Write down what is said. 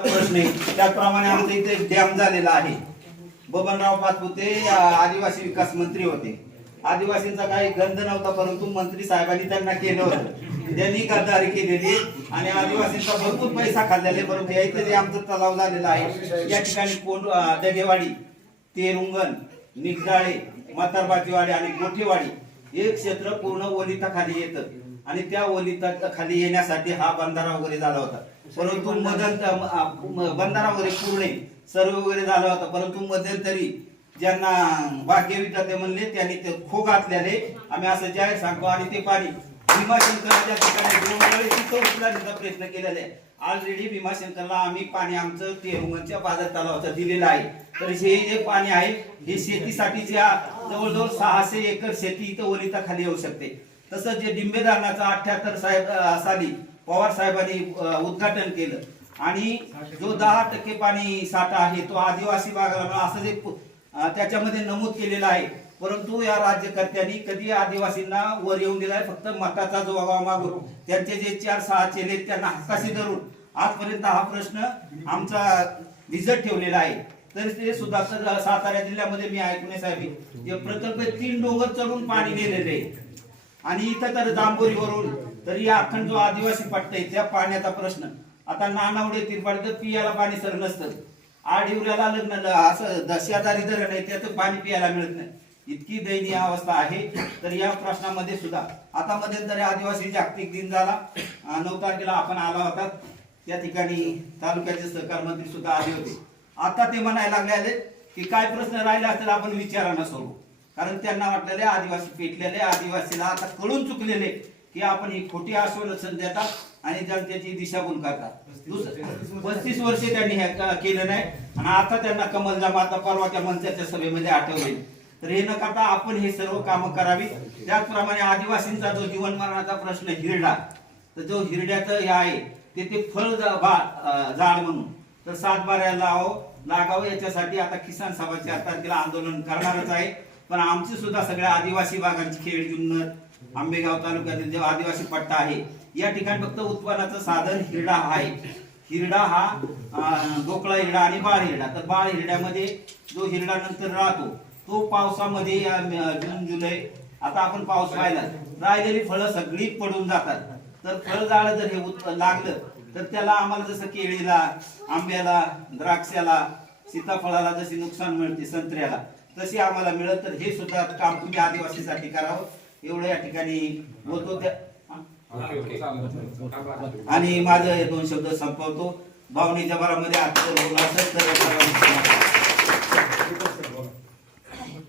प्रश्न त्याचप्रमाणे आमच्या इथे डॅम झालेला आहे. बबनराव पाचपुते आदिवासी विकास मंत्री होते. आदिवासींचा काही गंध नव्हता परंतु मंत्री साहेबांनी त्यांना केलं होतं. त्यांनी गद्दारी केलेली आणि आदिवासींचा भरपूर पैसा खाल्लेला आहे परंतु या इथे जे आमचं तलाव झालेला आहे या ठिकाणी कोंड दगेवाडी तेरुंगण निगदाळे म्हातारबाजीवाडी आणि गोठेवाडी हे क्षेत्र पूर्ण ओलिताखाली येतं. आणि त्या ओलिता खाली येण्यासाठी हा बंधारा वगैरे झाला होता. परंतु मदत बंधारा वगैरे पूर्ण सर्व वगैरे झाला होता. परंतु मध्यंतरी ज्यांना भाग्य विधाते म्हणले त्यांनी ते खो घातलेले. आम्ही असं जाहीर सांगतो आणि ते पाणी भीमाशंकराच्या ठिकाणी दोन वेळेस तिथं उचलण्याचा प्रयत्न केलेला आहे. ऑलरेडी भीमाशंकरला आम्ही पाणी आमचं तेरुंगणच्या बाजार तलावाचं दिलेलं आहे. तर हे जे पाणी आहे हे शेतीसाठीच्या जवळजवळ सहाशे एकर शेती इथं ओलिता खाली येऊ शकते. तसंच जे डिंबे धरणाचं अठ्याहत्तर साहेब साली पवार साहेबांनी उद्घाटन केलं. आणि जो दहा टक्के पाणी साठा आहे तो आदिवासी भागाला असं जे त्याच्यामध्ये नमूद केलेलं आहे. परंतु या राज्यकर्त्यांनी कधी आदिवासींना वर येऊन दिलाय फक्त मताचा जोगावा मागून त्यांचे जे चार सहा चेले आहेत, त्यांना हक्काशी धरून आजपर्यंत हा प्रश्न आमचा भिजत ठेवलेला आहे. तर ते सुद्धा तर सातारा जिल्ह्यामध्ये मी ऐकून साहेब जे प्रकल्प तीन डोंगर चढून पाणी नेलेले आणि इथं तर जांभोरीवरून तर या अखंड जो आदिवासी पट्टा आहे त्या पाण्याचा प्रश्न. आता नानावडे तिरपाड तर पियाला पाणी सर नसतं. आडिवऱ्याला लग्न असं द- धरण आहे त्याचं पाणी पियाला मिळत नाही. इतकी दयनीय अवस्था आहे तर या प्रश्नामध्ये सुद्धा. आता मध्यंतरी आदिवासी जागतिक दिन झाला. नऊ तारखेला आपण आला होता. त्या ठिकाणी तालुक्याचे सहकार मंत्री सुद्धा आले होते. आता ते म्हणायला लागले आले की काय प्रश्न राहिले असतील आपण विचारांना सोडू. कारण त्यांना वाटलेले आदिवासी पेटलेले आदिवासीला आता कळून चुकलेले. की आपण ही खोटी आश्वासन देतात आणि जनतेची दिशाभूल करतात. पस्तीस वर्षे त्यांनी हे केलं नाही. आणि आता त्यांना कमल जमाता परवाच्या मंचाच्या सभेमध्ये आठवले. तर हे न करता आपण हे सर्व कामं करावी त्याचप्रमाणे आदिवासींचा जो जीवन मरणाचा प्रश्न हिरडा तर जो हिरड्याचं हे आहे ते ते फळ झाड म्हणून. तर सातबाऱ्याला लाव लागावं याच्यासाठी आता किसान सभा चार तारखेला आंदोलन करणारच आहे. पण आमची सुद्धा सगळ्या आदिवासी भागांची खेळ जुन्नर आंबेगाव तालुक्यातील जो आदिवासी पट्टा आहे या ठिकाणी फक्त उत्पन्नाचं साधन हिरडा आहे. हिरडा हा गोकळा हिरडा आणि बाळ हिरडा. तर बाळ हिरड्यामध्ये जो हिरडा नंतर राहतो तो पावसामध्ये जून जुलै आता आपण पाऊस पाहिला राहिलेली फळं सगळी पडून जातात. तर फळ फळझाड जर हे लागलं तर त्याला आम्हाला जसं केळीला आंब्याला द्राक्षाला सीताफळाला जशी नुकसान मिळते संत्र्याला तशी आम्हाला मिळत तर हे सुद्धा काम तुम्ही आदिवासीसाठी करावं. एवढं या ठिकाणी बोलतो त्या आणि माझं हे दोन शब्द संपवतो. भावनेच्या भरामध्ये आता जर बोलला असेल तर